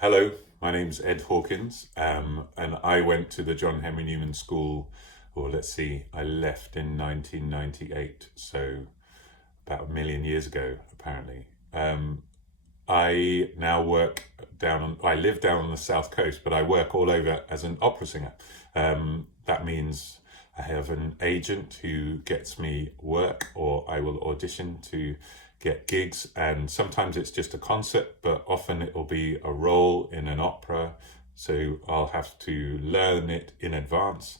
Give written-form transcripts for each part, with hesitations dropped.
Hello, my name's Ed Hawkins, and I went to the John Henry Newman School, or let's see, I left in 1998, so about a million years ago, apparently. I now I live down on the south coast, but I work all over as an opera singer. That means I have an agent who gets me work, or I will audition to get gigs, and sometimes it's just a concert, but often it will be a role in an opera. So I'll have to learn it in advance,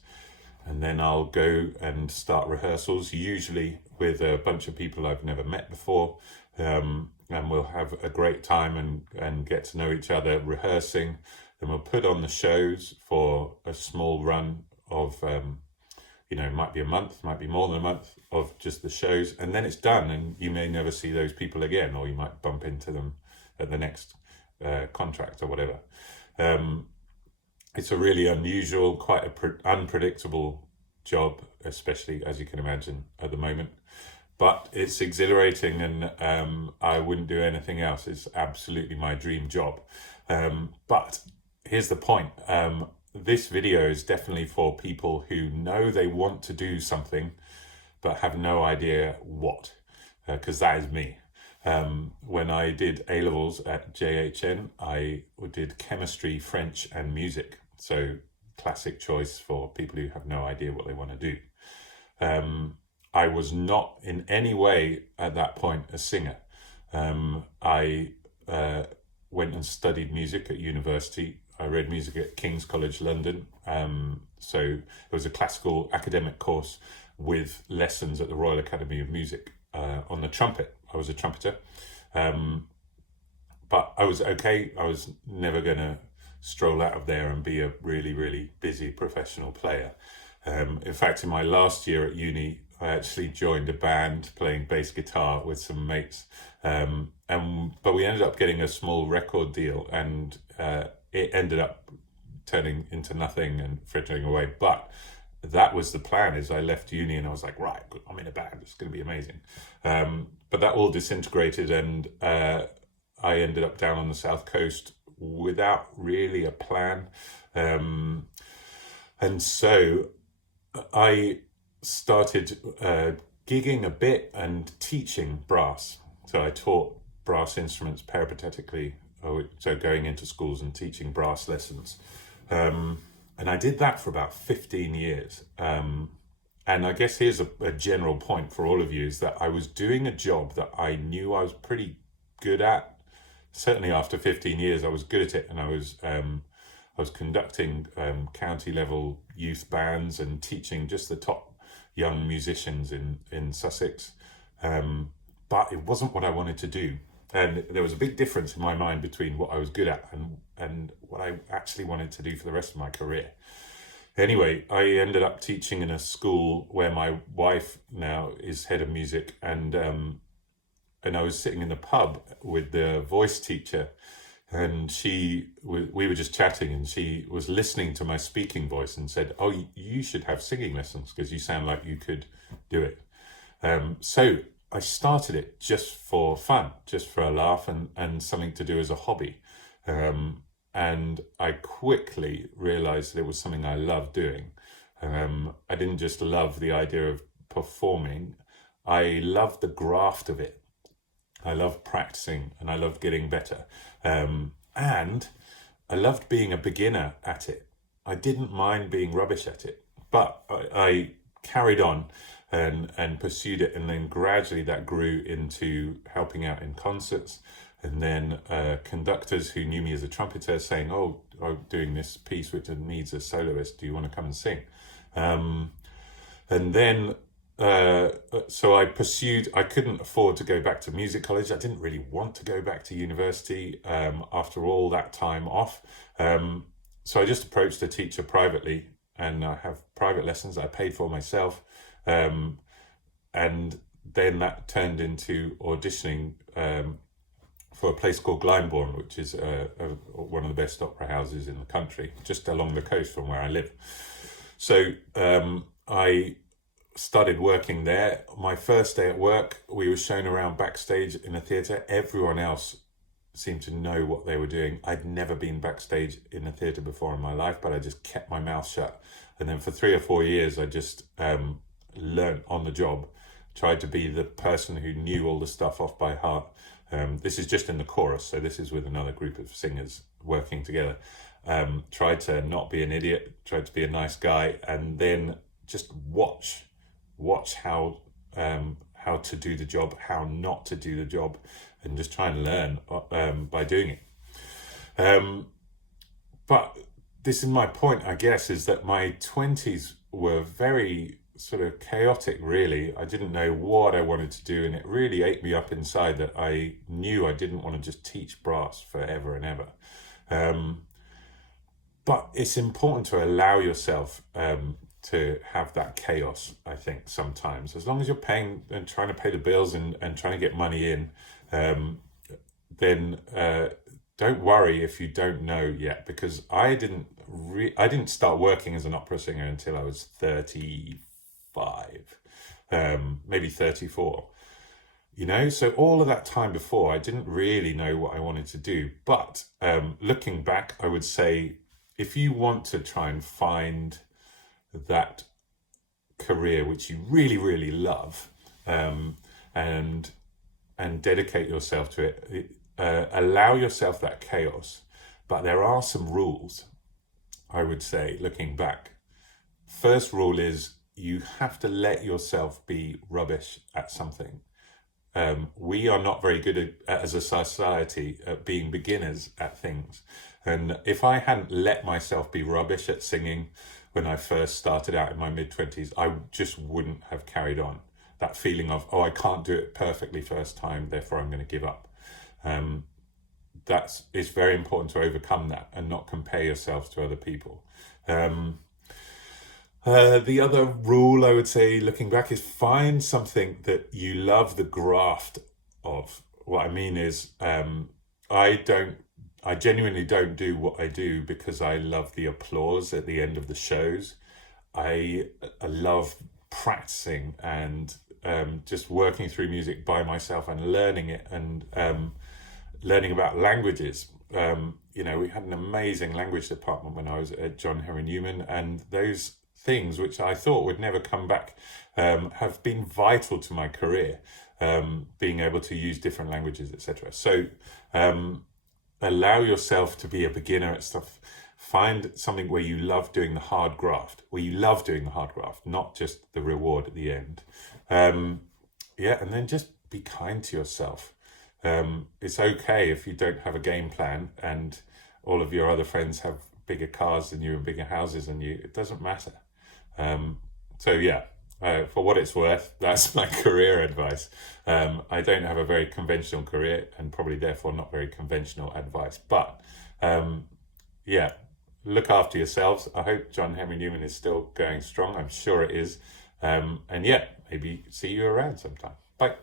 and then I'll go and start rehearsals, usually with a bunch of people I've never met before. And we'll have a great time and get to know each other rehearsing. Then we'll put on the shows for a small run of, it might be a month, might be more than a month of just the shows. And then it's done, and you may never see those people again, or you might bump into them at the next contract or whatever. It's a really unusual, quite unpredictable job, especially as you can imagine at the moment. But it's exhilarating, and I wouldn't do anything else. It's absolutely my dream job. But here's the point. This video is definitely for people who know they want to do something, but have no idea what, because that is me. When I did A-levels at JHN, I did chemistry, French, and music. So classic choice for people who have no idea what they want to do. I was not in any way at that point a singer. I went and studied music at university. I read music at King's College London. So it was a classical academic course with lessons at the Royal Academy of Music on the trumpet. I was a trumpeter. But I was okay. I was never going to stroll out of there and be a really, really busy professional player. In fact, in my last year at uni, I actually joined a band playing bass guitar with some mates. But we ended up getting a small record deal, and it ended up turning into nothing and frittering away. But that was the plan. Is I left uni and I was like, right, I'm in a band. It's going to be amazing. But that all disintegrated, and I ended up down on the south coast without really a plan. And so I started gigging a bit and teaching brass. So I taught brass instruments peripatetically, so going into schools and teaching brass lessons. And I did that for about 15 years. And I guess here's a general point for all of you, is that I was doing a job that I knew I was pretty good at. Certainly after 15 years, I was good at it, and I was conducting county level youth bands and teaching just the top young musicians in Sussex. But it wasn't what I wanted to do. And there was a big difference in my mind between what I was good at and what I actually wanted to do for the rest of my career. Anyway, I ended up teaching in a school where my wife now is head of music, and I was sitting in the pub with the voice teacher, and we were just chatting, and she was listening to my speaking voice and said, "Oh, you should have singing lessons because you sound like you could do it." So I started it just for fun, just for a laugh, and something to do as a hobby. And I quickly realized that it was something I loved doing. I didn't just love the idea of performing. I loved the graft of it. I loved practicing, and I loved getting better. And I loved being a beginner at it. I didn't mind being rubbish at it, but I carried on and pursued it. And then gradually that grew into helping out in concerts. And then conductors who knew me as a trumpeter saying, oh, I'm doing this piece which needs a soloist. Do you want to come and sing? And then so I couldn't afford to go back to music college. I didn't really want to go back to university after all that time off. So I just approached a teacher privately, and I have private lessons that I paid for myself. And then that turned into auditioning for a place called Glyndebourne, which is one of the best opera houses in the country, just along the coast from where I live. So I started working there. My first day at work, we were shown around backstage in a theatre. Everyone else seemed to know what they were doing. I'd never been backstage in a theatre before in my life, but I just kept my mouth shut. And then for 3 or 4 years, I just learnt on the job, tried to be the person who knew all the stuff off by heart. This is just in the chorus, so this is with another group of singers working together. Tried to not be an idiot, tried to be a nice guy, and then just watch how to do the job, how not to do the job, and just try and learn by doing it. But this is my point, I guess, is that my 20s were very sort of chaotic, really. I didn't know what I wanted to do, and it really ate me up inside that I knew I didn't want to just teach brass forever and ever. But it's important to allow yourself to have that chaos, I think, sometimes. As long as you're paying and trying to pay the bills and trying to get money in, then don't worry if you don't know yet, because I didn't start working as an opera singer until I was 35, maybe 34. You know, so all of that time before, I didn't really know what I wanted to do. But looking back, I would say, if you want to try and find that career which you really, really love, and dedicate yourself to it, allow yourself that chaos. But there are some rules, I would say, looking back. First rule is you have to let yourself be rubbish at something. We are not very good as a society at being beginners at things. And if I hadn't let myself be rubbish at singing when I first started out in my mid-20s, I just wouldn't have carried on. That feeling of, I can't do it perfectly first time, therefore I'm going to give up. It's very important to overcome that and not compare yourself to other people. The other rule I would say, looking back, is find something that you love the graft of. What I mean is, I genuinely don't do what I do because I love the applause at the end of the shows. I love practicing and just working through music by myself and learning it, and learning about languages. We had an amazing language department when I was at John Henry Newman, and those things which I thought would never come back have been vital to my career, being able to use different languages, etc. So allow yourself to be a beginner at stuff. Find something where you love doing the hard graft, not just the reward at the end. And then just be kind to yourself. It's okay if you don't have a game plan and all of your other friends have bigger cars than you and bigger houses than you. It doesn't matter. For what it's worth, that's my career advice. I don't have a very conventional career and probably therefore not very conventional advice. But look after yourselves. I hope John Henry Newman is still going strong. I'm sure it is. Maybe see you around sometime. Bye.